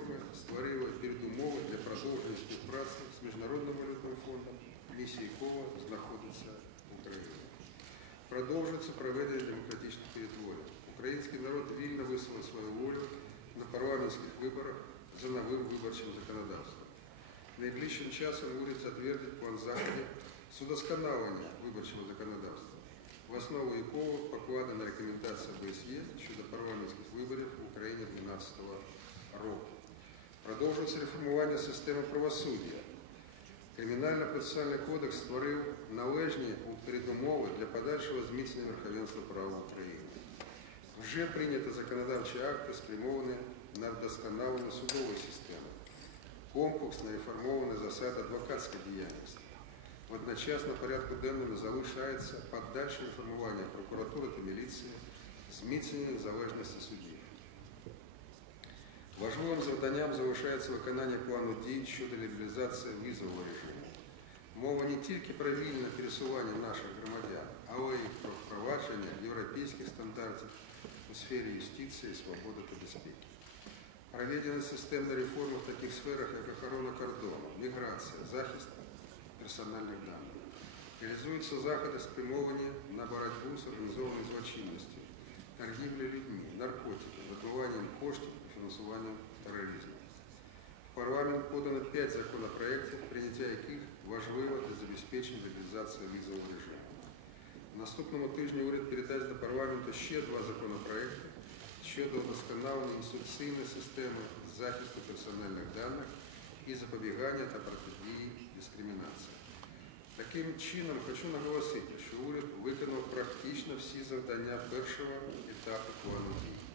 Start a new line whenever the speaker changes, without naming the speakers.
реформи створили передумови для продовження співпраці з Міжнародним валютним фондом, місія якого знаходиться в Україні. Продовжується проведення демократичних перетворень. Український народ вільно висловив свою волю на парламентських виборах за новим виборчим законодавством. Найближчим часом уряд затвердить план заходів з удосконалення виборчого законодавства, в основу якого покладена рекомендація ОБСЄ щодо парламентських виборів в Україні 2012 року. Продовжується реформування системи правосуддя. Кримінально-процесуальний кодекс створив належні передумови для подальшого зміцнення верховенства права в Україні. Вже прийнято законодавчі акти, спрямовані на вдосконалення судової системи, комплексно реформована засада адвокатської діяльності. Водночас на порядку денному залишається подальше реформування прокуратури та міліції, зміцнення незалежності судів. Важливим завданням залишається виконання плану дій щодо лібералізації візового режиму. Мова не тільки про вільне пересування наших громадян, але й про впровадження європейських стандартів у сфері юстиції, свободи та безпеки. Проведені системні реформи в таких сферах, як охорона кордону, міграція, захист персональних даних. Реалізуються заходи, спрямовані на боротьбу з організованою злочинністю, торгівлею людьми, наркотиками, вибиванням коштів і фінансуванням тероризму. В парламент подано 5 законопроєктів, прийняття яких важливо для забезпечення легалізації візового режиму. Наступному тижні уряд передасть до парламенту ще два законопроекти щодо вдосконалення інституційної системи захисту персональних даних і запобігання та протидії дискримінації. Таким чином, хочу наголосити, що уряд виконав практично всі завдання першого етапу плану дій.